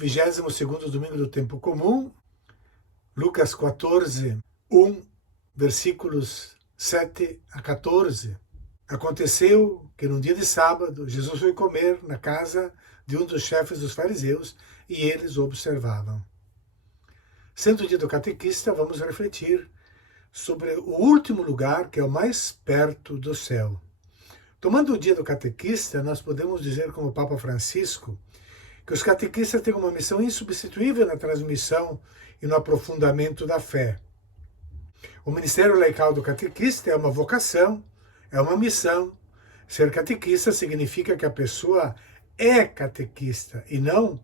22º domingo do tempo comum, Lucas 14, versículos 7 a 14. Aconteceu que num dia de sábado, Jesus foi comer na casa de um dos chefes dos fariseus e eles o observavam. Sendo o dia do catequista, vamos refletir sobre o último lugar, que é o mais perto do céu. Tomando o dia do catequista, nós podemos dizer, como o Papa Francisco, que os catequistas têm uma missão insubstituível na transmissão e no aprofundamento da fé. O ministério laical do catequista é uma vocação, é uma missão. Ser catequista significa que a pessoa é catequista e não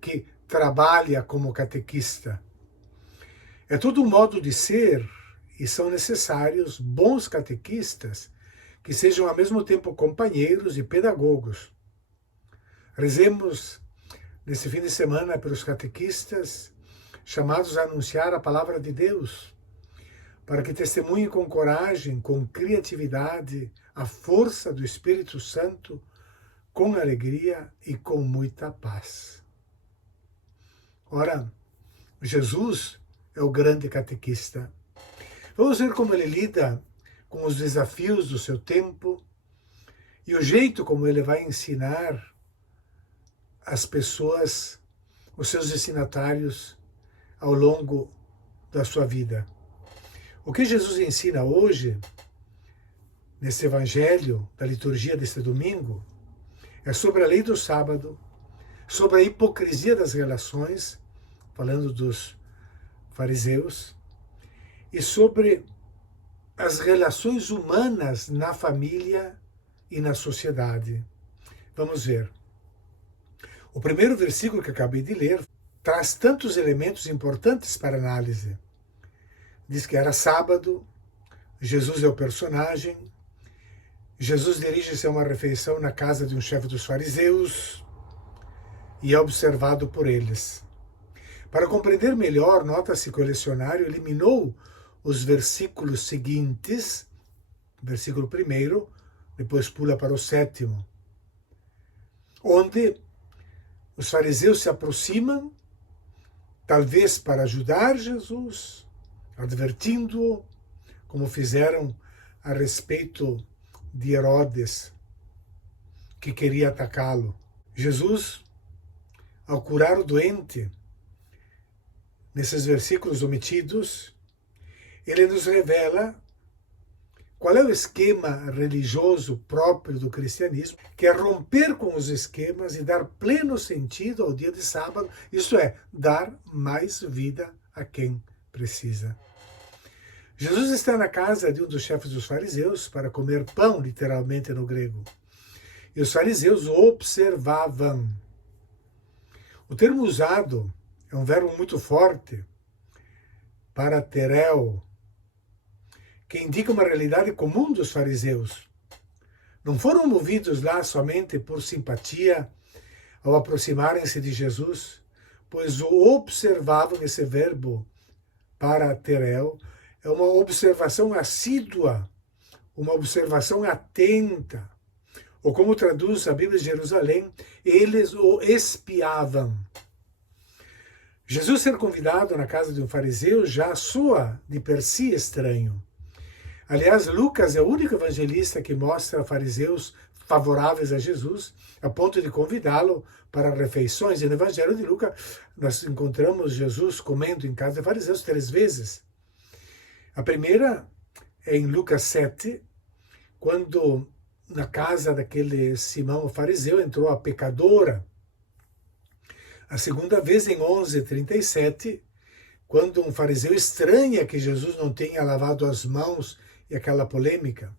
que trabalha como catequista. É todo um modo de ser e são necessários bons catequistas que sejam ao mesmo tempo companheiros e pedagogos. Rezemos nesse fim de semana pelos catequistas chamados a anunciar a palavra de Deus, para que testemunhem com coragem, com criatividade, a força do Espírito Santo, com alegria e com muita paz. Ora, Jesus é o grande catequista. Vamos ver como ele lida com os desafios do seu tempo e o jeito como ele vai ensinar as pessoas, os seus destinatários, ao longo da sua vida. O que Jesus ensina hoje, nesse evangelho da liturgia deste domingo, é sobre a lei do sábado, sobre a hipocrisia das relações, falando dos fariseus, e sobre as relações humanas na família e na sociedade. Vamos ver. O primeiro versículo que acabei de ler traz tantos elementos importantes para análise. Diz que era sábado, Jesus é o personagem, Jesus dirige-se a uma refeição na casa de um chefe dos fariseus e é observado por eles. Para compreender melhor, nota-se que o lecionário eliminou os versículos seguintes, versículo 1, depois pula para o 7º, onde os fariseus se aproximam, talvez para ajudar Jesus, advertindo-o, como fizeram a respeito de Herodes, que queria atacá-lo. Jesus, ao curar o doente, nesses versículos omitidos, ele nos revela qual é o esquema religioso próprio do cristianismo, que é romper com os esquemas e dar pleno sentido ao dia de sábado, isto é, dar mais vida a quem precisa. Jesus está na casa de um dos chefes dos fariseus para comer pão, literalmente no grego. E os fariseus o observavam. O termo usado é um verbo muito forte, paratereo, que indica uma realidade comum dos fariseus. Não foram movidos lá somente por simpatia ao aproximarem-se de Jesus, pois o observavam. Esse verbo paratereo é uma observação assídua, uma observação atenta. Ou como traduz a Bíblia de Jerusalém, eles o espiavam. Jesus ser convidado na casa de um fariseu já soa de per si estranho. Aliás, Lucas é o único evangelista que mostra fariseus favoráveis a Jesus, a ponto de convidá-lo para refeições. E no Evangelho de Lucas, nós encontramos Jesus comendo em casa de fariseus 3 vezes. A primeira é em Lucas 7, quando na casa daquele Simão fariseu entrou a pecadora. A segunda vez em 11:37, quando um fariseu estranha que Jesus não tenha lavado as mãos e aquela polêmica.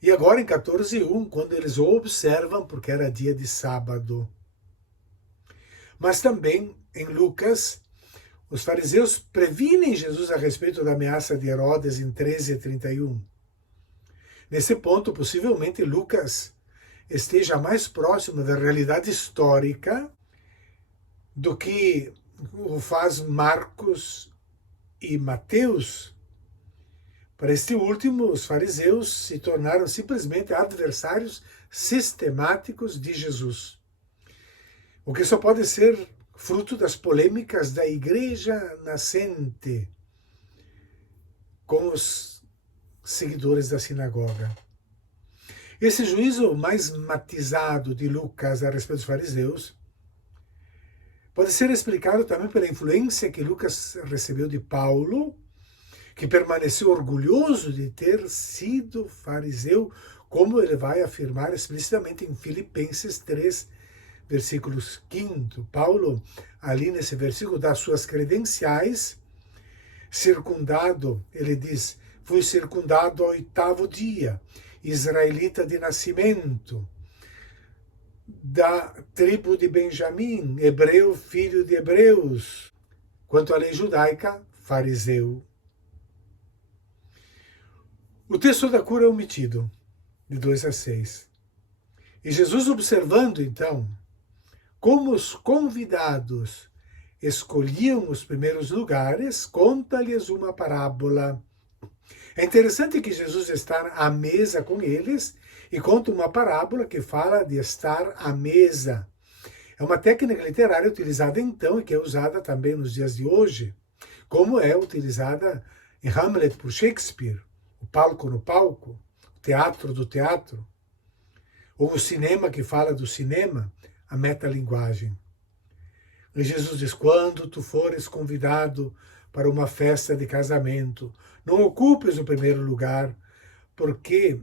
E agora em 14:1, quando eles o observam, porque era dia de sábado. Mas também em Lucas, os fariseus previnem Jesus a respeito da ameaça de Herodes em 13:31. Nesse ponto, possivelmente Lucas esteja mais próximo da realidade histórica do que o faz Marcos e Mateus. Para este último, os fariseus se tornaram simplesmente adversários sistemáticos de Jesus. o que só pode ser fruto das polêmicas da igreja nascente com os seguidores da sinagoga. Esse juízo mais matizado de Lucas a respeito dos fariseus pode ser explicado também pela influência que Lucas recebeu de Paulo, que permaneceu orgulhoso de ter sido fariseu, como ele vai afirmar explicitamente em Filipenses 3, versículos 5. Paulo, ali nesse versículo, dá suas credenciais, circundado, ele diz, fui circundado ao 8º dia, israelita de nascimento, da tribo de Benjamim, hebreu, filho de hebreus. Quanto à lei judaica, fariseu. O texto da cura é omitido, de 2 a 6. E Jesus, observando então como os convidados escolhiam os primeiros lugares, conta-lhes uma parábola. É interessante que Jesus está à mesa com eles e conta uma parábola que fala de estar à mesa. É uma técnica literária utilizada então e que é usada também nos dias de hoje, como é utilizada em Hamlet por Shakespeare, o palco no palco, o teatro do teatro, ou o cinema que fala do cinema, a metalinguagem. E Jesus diz, quando tu fores convidado para uma festa de casamento, não ocupes o primeiro lugar, porque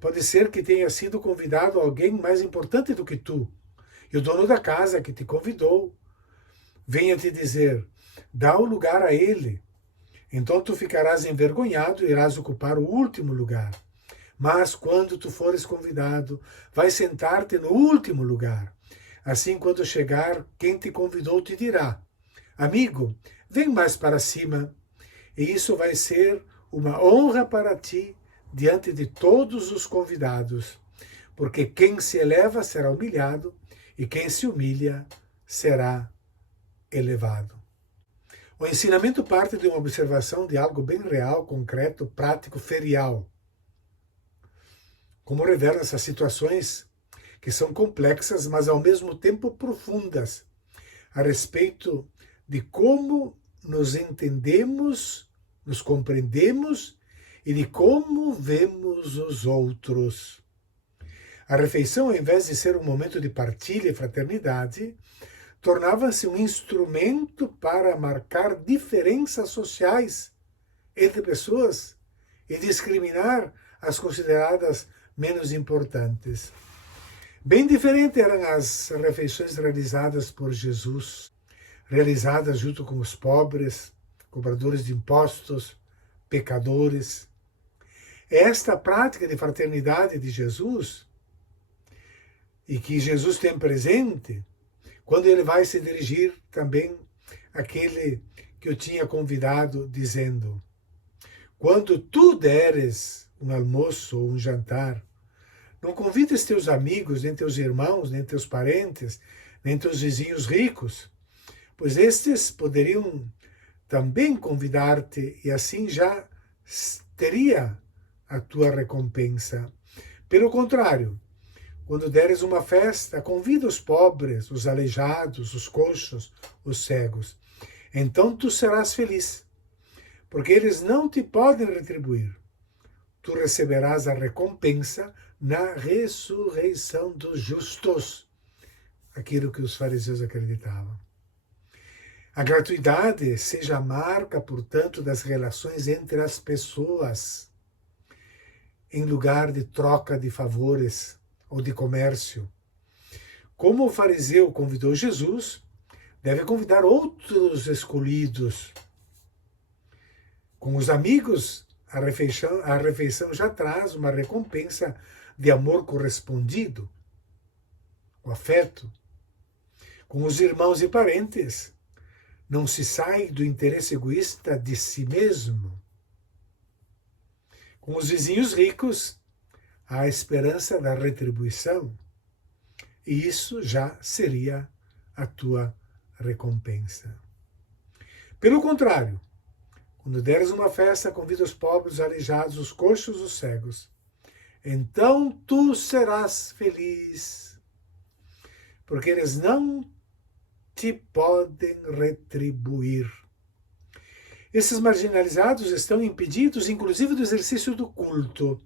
pode ser que tenha sido convidado alguém mais importante do que tu. E o dono da casa que te convidou venha te dizer, dá o lugar a ele. Então tu ficarás envergonhado e irás ocupar o último lugar. Mas quando tu fores convidado, vai sentar-te no último lugar. Assim, quando chegar, quem te convidou te dirá, amigo, vem mais para cima. E isso vai ser uma honra para ti diante de todos os convidados. Porque quem se eleva será humilhado e quem se humilha será elevado. O ensinamento parte de uma observação de algo bem real, concreto, prático, ferial. Como revela essas situações que são complexas, mas ao mesmo tempo profundas, a respeito de como nos entendemos, nos compreendemos e de como vemos os outros. A refeição, ao invés de ser um momento de partilha e fraternidade, tornava-se um instrumento para marcar diferenças sociais entre pessoas e discriminar as consideradas menos importantes. Bem diferentes eram as refeições realizadas por Jesus, realizadas junto com os pobres, cobradores de impostos, pecadores. Esta prática de fraternidade de Jesus, e que Jesus tem presente, quando ele vai se dirigir também àquele que eu tinha convidado, dizendo, quando tu deres um almoço ou um jantar, não convides teus amigos, nem teus irmãos, nem teus parentes, nem teus vizinhos ricos, pois estes poderiam também convidar-te e assim já teria a tua recompensa. Pelo contrário, quando deres uma festa, convida os pobres, os aleijados, os coxos, os cegos. Então tu serás feliz, porque eles não te podem retribuir. Tu receberás a recompensa na ressurreição dos justos, aquilo que os fariseus acreditavam. A gratuidade seja a marca, portanto, das relações entre as pessoas, em lugar de troca de favores ou de comércio. Como o fariseu convidou Jesus, deve convidar outros escolhidos. Com os amigos, a refeição já traz uma recompensa de amor correspondido, o afeto. Com os irmãos e parentes, não se sai do interesse egoísta de si mesmo. Com os vizinhos ricos, há a esperança da retribuição, e isso já seria a tua recompensa. Pelo contrário, quando deres uma festa, convida os pobres, os aleijados, os coxos, os cegos. Então tu serás feliz, porque eles não te podem retribuir. Esses marginalizados estão impedidos, inclusive, do exercício do culto.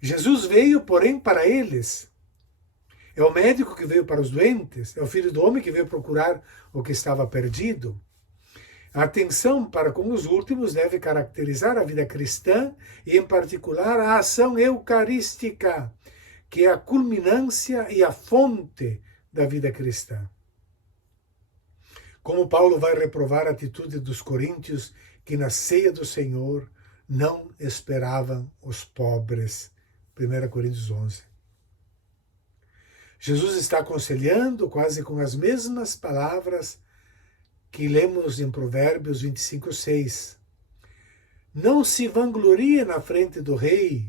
Jesus veio, porém, para eles. É o médico que veio para os doentes, é o Filho do Homem que veio procurar o que estava perdido. A atenção para com os últimos deve caracterizar a vida cristã e, em particular, a ação eucarística, que é a culminância e a fonte da vida cristã. Como Paulo vai reprovar a atitude dos coríntios que na ceia do Senhor não esperavam os pobres. 1 Coríntios 11. Jesus está aconselhando quase com as mesmas palavras que lemos em Provérbios 25:6. Não se vanglorie na frente do rei,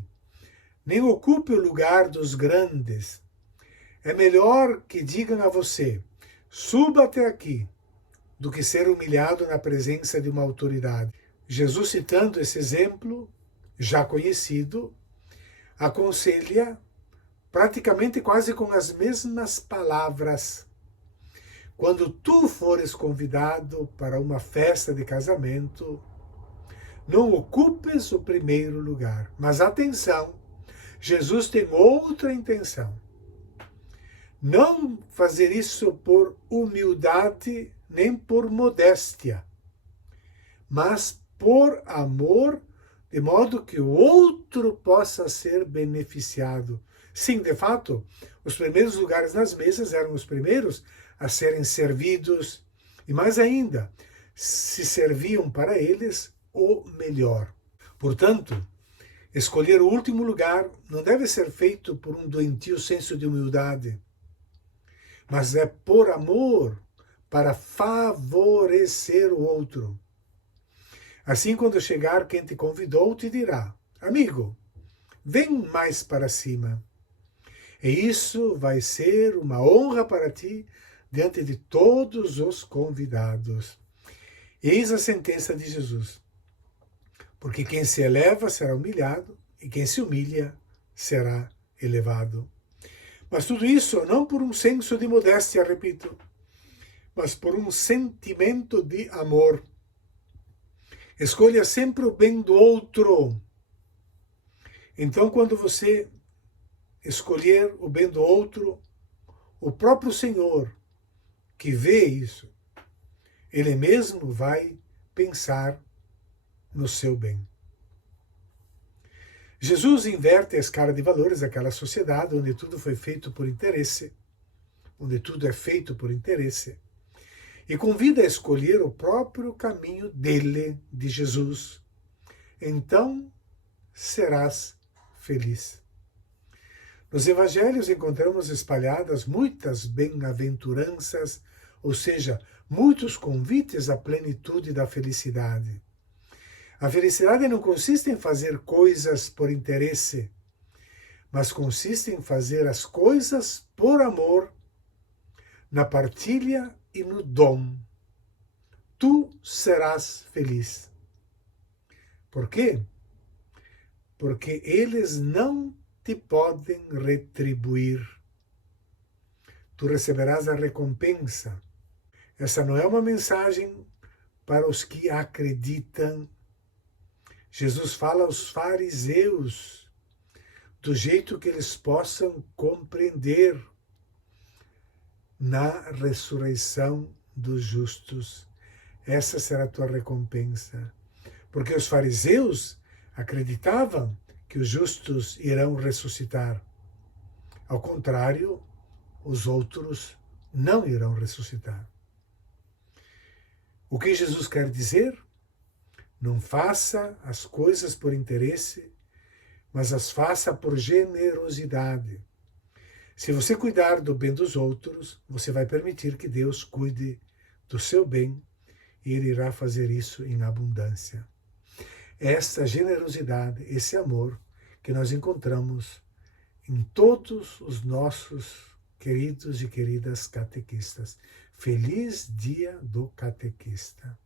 nem ocupe o lugar dos grandes. É melhor que digam a você, suba até aqui, do que ser humilhado na presença de uma autoridade. Jesus, citando esse exemplo, já conhecido, aconselha praticamente quase com as mesmas palavras. Quando tu fores convidado para uma festa de casamento, não ocupes o primeiro lugar. Mas atenção, Jesus tem outra intenção. Não fazer isso por humildade nem por modéstia, mas por amor, de modo que o outro possa ser beneficiado. Sim, de fato, os primeiros lugares nas mesas eram os primeiros a serem servidos, e mais ainda, se serviam para eles o melhor. Portanto, escolher o último lugar não deve ser feito por um doentio senso de humildade, mas é por amor, para favorecer o outro. Assim, quando chegar quem te convidou, te dirá, amigo, vem mais para cima. E isso vai ser uma honra para ti diante de todos os convidados. Eis a sentença de Jesus. Porque quem se eleva será humilhado, e quem se humilha será elevado. Mas tudo isso não por um senso de modéstia, repito, mas por um sentimento de amor. Escolha sempre o bem do outro. Então, quando você escolher o bem do outro, o próprio Senhor, que vê isso, Ele mesmo vai pensar no seu bem. Jesus inverte a escala de valores daquela sociedade onde tudo foi feito por interesse, onde tudo é feito por interesse, e convida a escolher o próprio caminho dele, de Jesus. Então serás feliz. Nos evangelhos encontramos espalhadas muitas bem-aventuranças, ou seja, muitos convites à plenitude da felicidade. A felicidade não consiste em fazer coisas por interesse, mas consiste em fazer as coisas por amor, na partilha e no dom. Tu serás feliz. Por quê? Porque eles não te podem retribuir. Tu receberás a recompensa. Essa não é uma mensagem para os que acreditam. Jesus fala aos fariseus, do jeito que eles possam compreender na ressurreição dos justos. Essa será a tua recompensa. Porque os fariseus acreditavam que os justos irão ressuscitar. Ao contrário, os outros não irão ressuscitar. O que Jesus quer dizer? Não faça as coisas por interesse, mas as faça por generosidade. Se você cuidar do bem dos outros, você vai permitir que Deus cuide do seu bem e Ele irá fazer isso em abundância. Essa generosidade, esse amor que nós encontramos em todos os nossos queridos e queridas catequistas. Feliz Dia do Catequista!